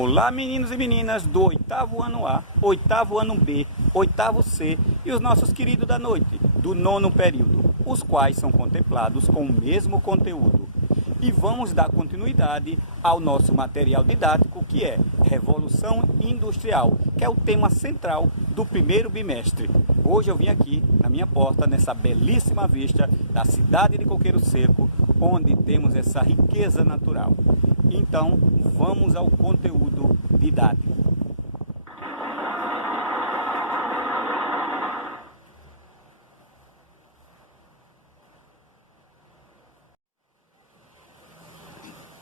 Olá, meninos e meninas do oitavo ano A, oitavo ano B, oitavo C e os nossos queridos da noite, do nono período, os quais são contemplados com o mesmo conteúdo. E vamos dar continuidade ao nosso material didático, que é Revolução Industrial, que é o tema central do primeiro bimestre. Hoje eu vim aqui na minha porta, nessa belíssima vista da cidade de Coqueiro Seco, onde temos essa riqueza natural. Então, vamos ao conteúdo didático.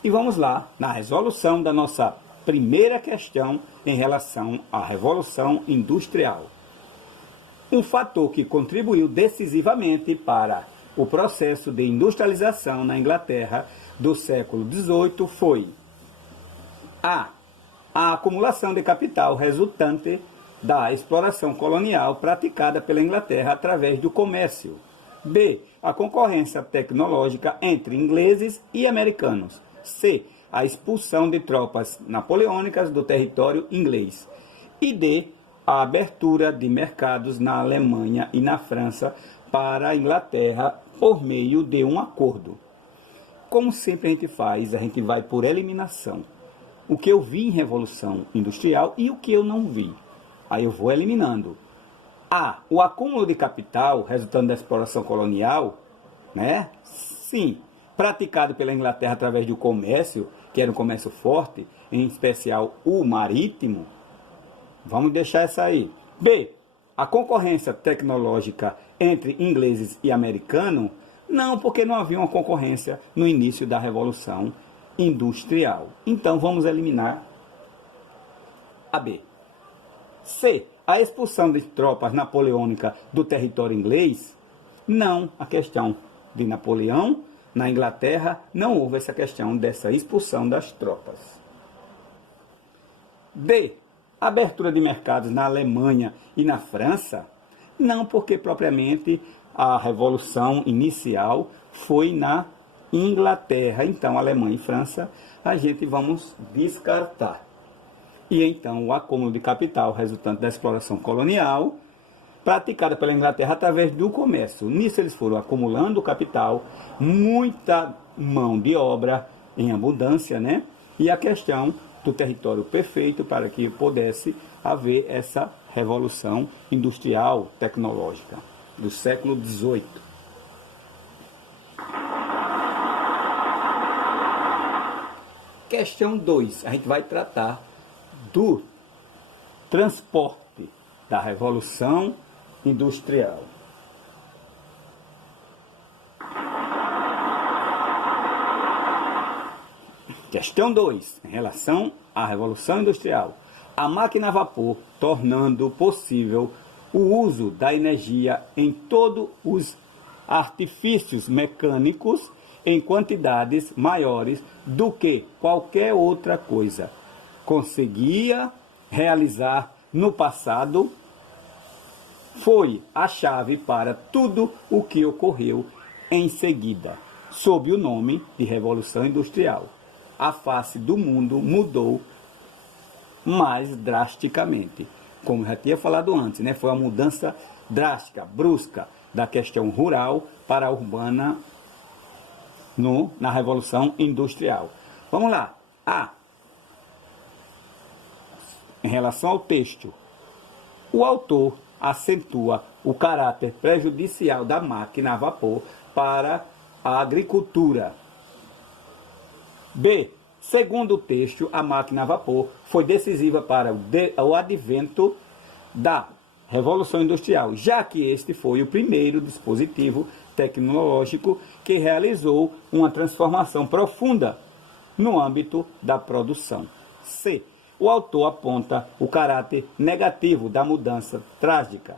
E vamos lá na resolução da nossa primeira questão em relação à Revolução Industrial. Um fator que contribuiu decisivamente para o processo de industrialização na Inglaterra do século XVIII foi a acumulação de capital resultante da exploração colonial praticada pela Inglaterra através do comércio. B. A concorrência tecnológica entre ingleses e americanos. C. A expulsão de tropas napoleônicas do território inglês. E D. A abertura de mercados na Alemanha e na França para a Inglaterra por meio de um acordo. Como sempre a gente faz, a gente vai por eliminação. O que eu vi em Revolução Industrial e o que eu não vi. Aí eu vou eliminando. A. O acúmulo de capital resultando da exploração colonial, né? Sim. Praticado pela Inglaterra através do comércio, que era um comércio forte, em especial o marítimo. Vamos deixar essa aí. B. A concorrência tecnológica entre ingleses e americanos? Não, porque não havia uma concorrência no início da Revolução Industrial. Então vamos eliminar a B. C. A expulsão de tropas napoleônicas do território inglês? Não, a questão de Napoleão na Inglaterra não houve essa questão dessa expulsão das tropas. D. Abertura de mercados na Alemanha e na França? Não, porque propriamente a revolução inicial foi na Inglaterra. Então, Alemanha e França, a gente vamos descartar. E então, o acúmulo de capital resultante da exploração colonial, praticada pela Inglaterra através do comércio. Nisso eles foram acumulando capital, muita mão de obra em abundância, né? E a questão do território perfeito para que pudesse haver essa revolução industrial tecnológica do século XVIII. Questão 2. A gente vai tratar do transporte da Revolução Industrial. Questão 2. Em relação à Revolução Industrial. A máquina a vapor, tornando possível o uso da energia em todos os artifícios mecânicos em quantidades maiores do que qualquer outra coisa conseguia realizar no passado, foi a chave para tudo o que ocorreu em seguida, sob o nome de Revolução Industrial. A face do mundo mudou mais drasticamente. Como eu já tinha falado antes, né? Foi uma mudança drástica, brusca, da questão rural para a urbana na Revolução Industrial. Vamos lá. A. Em relação ao texto, o autor acentua o caráter prejudicial da máquina a vapor para a agricultura. B. Segundo o texto, a máquina a vapor foi decisiva para o advento da Revolução Industrial, já que este foi o primeiro dispositivo tecnológico que realizou uma transformação profunda no âmbito da produção. C. O autor aponta o caráter negativo da mudança trágica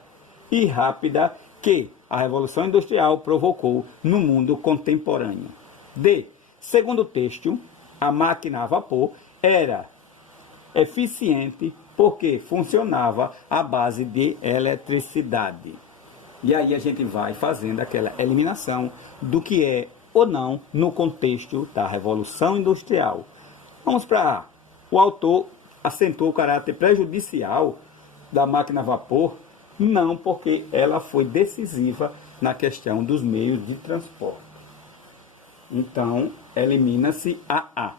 e rápida que a Revolução Industrial provocou no mundo contemporâneo. D. Segundo o texto, a máquina a vapor era eficiente porque funcionava à base de eletricidade. E aí a gente vai fazendo aquela eliminação do que é ou não no contexto da Revolução Industrial. Vamos para A. O autor acentuou o caráter prejudicial da máquina a vapor? Não, porque ela foi decisiva na questão dos meios de transporte. Então, elimina-se a A.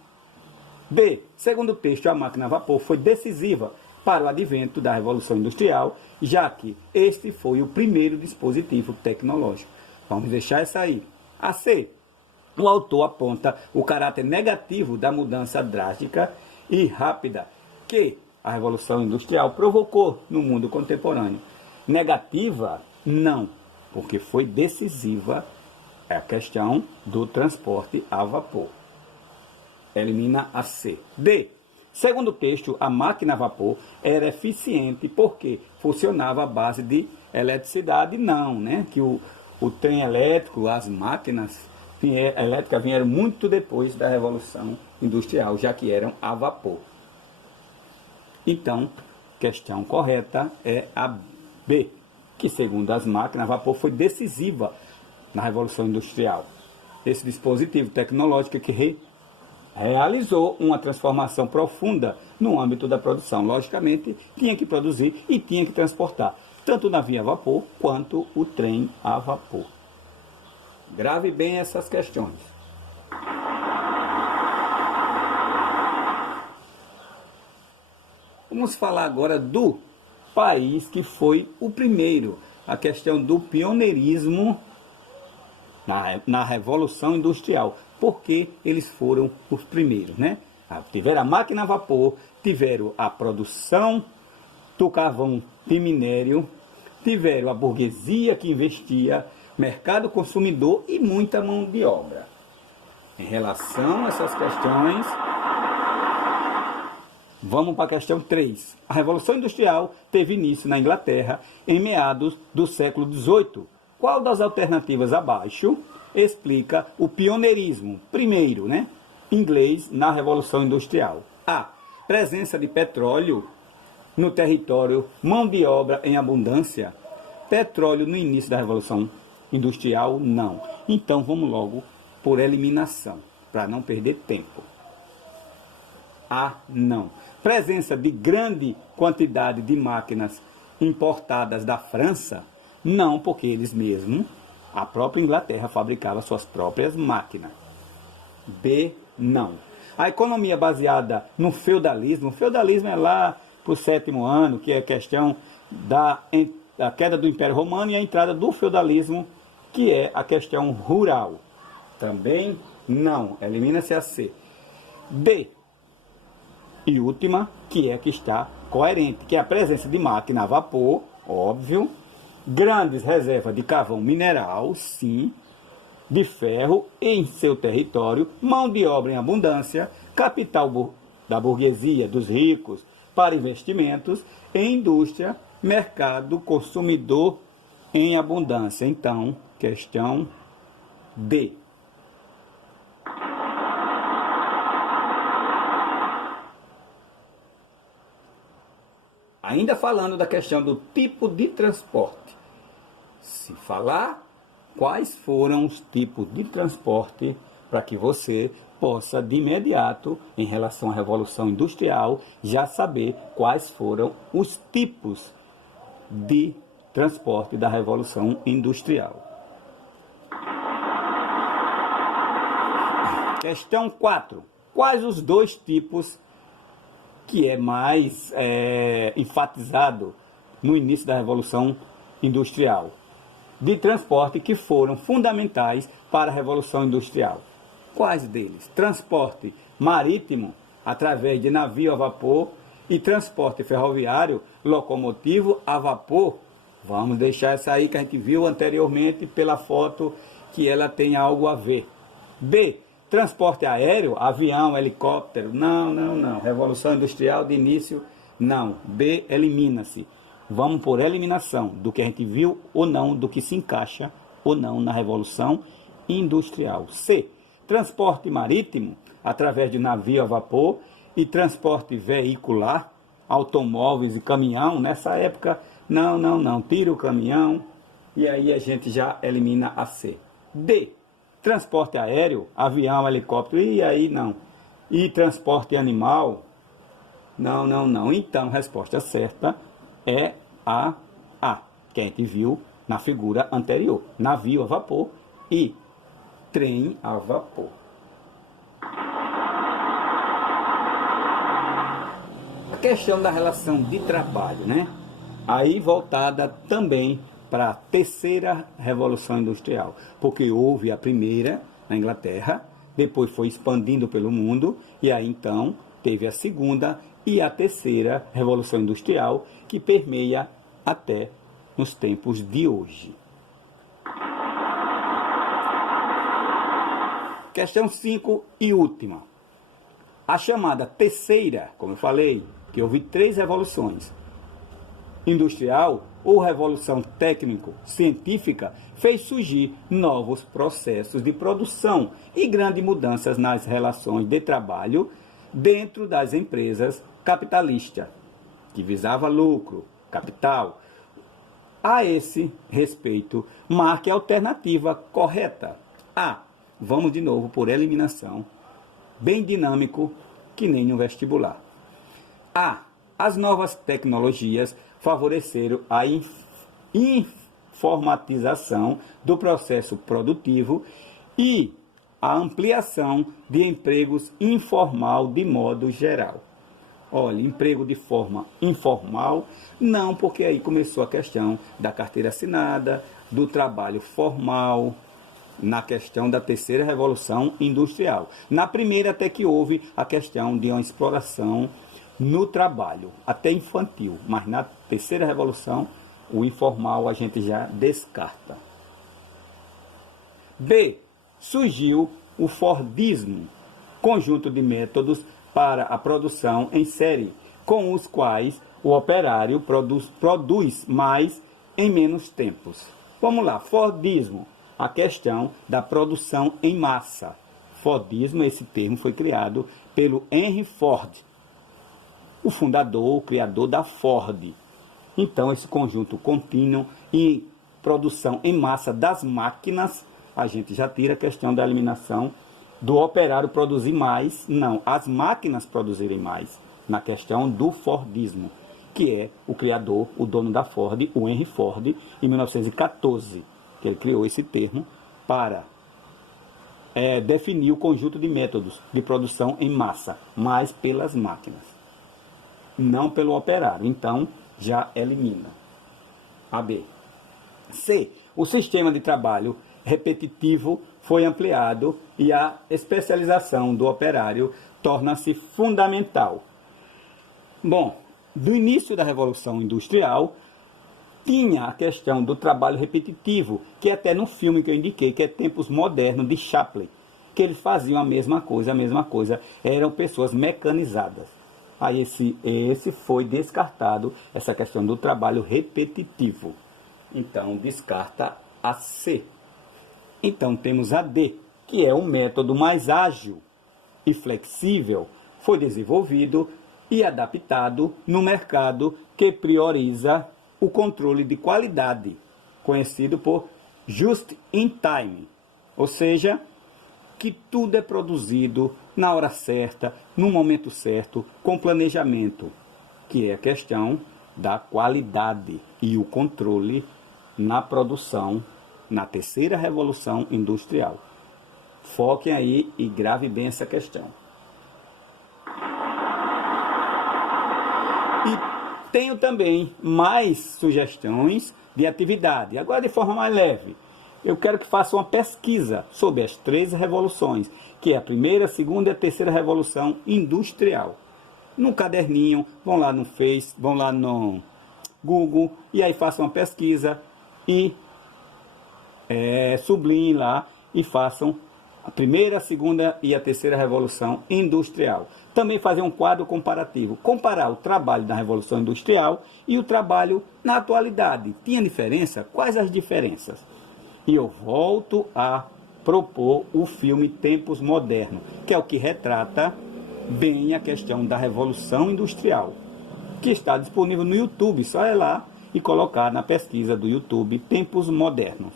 B. Segundo o texto, a máquina a vapor foi decisiva para o advento da Revolução Industrial, já que este foi o primeiro dispositivo tecnológico. Vamos deixar essa aí. A C. O autor aponta o caráter negativo da mudança drástica e rápida que a Revolução Industrial provocou no mundo contemporâneo. Negativa? Não, porque foi decisiva a questão do transporte a vapor. Elimina a C. D. Segundo o texto, a máquina a vapor era eficiente porque funcionava à base de eletricidade. Não, né? Que o trem elétrico, as máquinas elétricas vieram muito depois da Revolução Industrial, já que eram a vapor. Então, questão correta é a B, que segundo as máquinas, a vapor foi decisiva na Revolução Industrial. Esse dispositivo tecnológico que realizou uma transformação profunda no âmbito da produção. Logicamente, tinha que produzir e tinha que transportar, tanto o navio a vapor quanto o trem a vapor. Grave bem essas questões. Vamos falar agora do país que foi o primeiro, a questão do pioneirismo na Revolução Industrial, porque eles foram os primeiros, né? Tiveram a máquina a vapor, tiveram a produção do carvão de minério, tiveram a burguesia que investia, mercado consumidor e muita mão de obra. Em relação a essas questões, vamos para a questão 3. A Revolução Industrial teve início na Inglaterra em meados do século XVIII. Qual das alternativas abaixo explica o pioneirismo, primeiro, né, inglês na Revolução Industrial? A. Presença de petróleo no território, mão de obra em abundância. Petróleo no início da Revolução Industrial, não. Então vamos logo por eliminação, para não perder tempo. A. Não. Presença de grande quantidade de máquinas importadas da França? Não, porque eles mesmos, a própria Inglaterra, fabricava suas próprias máquinas. B. Não. A economia baseada no feudalismo. O feudalismo é lá para o 7º ano, que é a questão da queda do Império Romano e a entrada do feudalismo, que é a questão rural. Também não. Elimina-se a C. D. E última, que é que está coerente, que é a presença de máquina a vapor, óbvio, grandes reservas de carvão mineral, sim, de ferro em seu território, mão de obra em abundância, capital da burguesia, dos ricos, para investimentos, em indústria, mercado, consumidor em abundância. Então, questão D. Ainda falando da questão do tipo de transporte. Se falar quais foram os tipos de transporte para que você possa de imediato, em relação à Revolução Industrial, já saber quais foram os tipos de transporte da Revolução Industrial. Questão 4. Quais os dois tipos que é mais enfatizado no início da Revolução Industrial de transporte que foram fundamentais para a Revolução Industrial? Quais deles? Transporte marítimo, através de navio a vapor, e transporte ferroviário, locomotivo a vapor. Vamos deixar essa aí que a gente viu anteriormente pela foto, que ela tem algo a ver. B. Transporte aéreo, avião, helicóptero. Não. Revolução Industrial de início, não. B, elimina-se. Vamos por eliminação do que a gente viu ou não, do que se encaixa ou não na Revolução Industrial. C. Transporte marítimo, através de navio a vapor, e transporte veicular, automóveis e caminhão. Nessa época, não. Tira o caminhão e aí a gente já elimina a C. D. Transporte aéreo, avião, helicóptero, e aí não. E transporte animal, Não, não, não. Então, a resposta certa é a A, que a gente viu na figura anterior. Navio a vapor e trem a vapor. A questão da relação de trabalho, né? Aí voltada também para a terceira revolução industrial, porque houve a primeira na Inglaterra, depois foi expandindo pelo mundo, e aí então teve a segunda e a terceira revolução industrial, que permeia até nos tempos de hoje. Questão 5 e última. A chamada terceira, como eu falei, que houve 3 revoluções. Industrial ou revolução técnico-científica fez surgir novos processos de produção e grandes mudanças nas relações de trabalho dentro das empresas capitalistas, que visava lucro, capital. A esse respeito, marque a alternativa correta. A. Vamos de novo por eliminação, bem dinâmico, que nem no vestibular. A. As novas tecnologias favoreceram a informatização do processo produtivo e a ampliação de empregos informal de modo geral. Olha, emprego de forma informal, não, porque aí começou a questão da carteira assinada, do trabalho formal, na questão da terceira revolução industrial. Na primeira até que houve a questão de uma exploração no trabalho, até infantil, mas na terceira revolução, o informal a gente já descarta. B. Surgiu o Fordismo, conjunto de métodos para a produção em série, com os quais o operário produz mais em menos tempos. Vamos lá, Fordismo, a questão da produção em massa. Fordismo, esse termo foi criado pelo Henry Ford, o fundador, o criador da Ford. Então, esse conjunto contínuo e produção em massa das máquinas, a gente já tira a questão da eliminação do operário produzir mais, não, as máquinas produzirem mais, na questão do Fordismo, que é o criador, o dono da Ford, o Henry Ford, em 1914, que ele criou esse termo para definir o conjunto de métodos de produção em massa, mas pelas máquinas, não pelo operário. Então, já elimina. A B. C. O sistema de trabalho repetitivo foi ampliado e a especialização do operário torna-se fundamental. Bom, do início da Revolução Industrial, tinha a questão do trabalho repetitivo, que até no filme que eu indiquei, que é Tempos Modernos, de Chaplin, que eles faziam a mesma coisa, eram pessoas mecanizadas. Aí esse foi descartado, essa questão do trabalho repetitivo. Então, descarta a C. Então, temos a D, que é um método mais ágil e flexível, foi desenvolvido e adaptado no mercado que prioriza o controle de qualidade, conhecido por just in time, ou seja, que tudo é produzido na hora certa, no momento certo, com planejamento, que é a questão da qualidade e o controle na produção, na terceira revolução industrial. Foquem aí e grave bem essa questão. E tenho também mais sugestões de atividade, agora de forma mais leve. Eu quero que façam uma pesquisa sobre as 3 revoluções, que é a primeira, a segunda e a terceira revolução industrial. No caderninho, vão lá no Face, vão lá no Google, e aí façam uma pesquisa e sublinhem lá e façam a primeira, a segunda e a terceira revolução industrial. Também fazer um quadro comparativo, comparar o trabalho da revolução industrial e o trabalho na atualidade. Tinha diferença? Quais as diferenças? E eu volto a propor o filme Tempos Modernos, que é o que retrata bem a questão da revolução industrial, que está disponível no YouTube. Só ir lá e colocar na pesquisa do YouTube Tempos Modernos.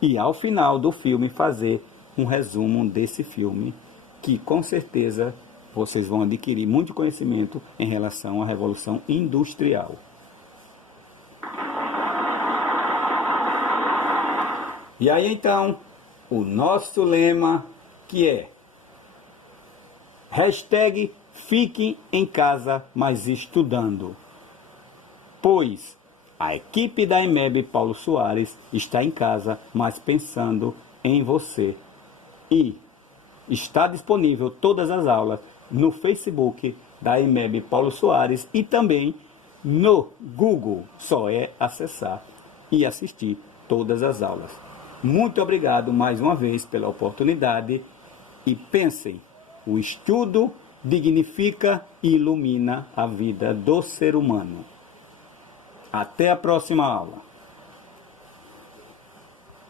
E ao final do filme fazer um resumo desse filme, que com certeza vocês vão adquirir muito conhecimento em relação à Revolução Industrial. E aí então, o nosso lema que é hashtag fiquem em casa, mas estudando. Pois a equipe da EMEB Paulo Soares está em casa, mas pensando em você. E está disponível todas as aulas no Facebook da EMEB Paulo Soares e também no Google. Só é acessar e assistir todas as aulas. Muito obrigado mais uma vez pela oportunidade e pensem, o estudo dignifica e ilumina a vida do ser humano. Até a próxima aula.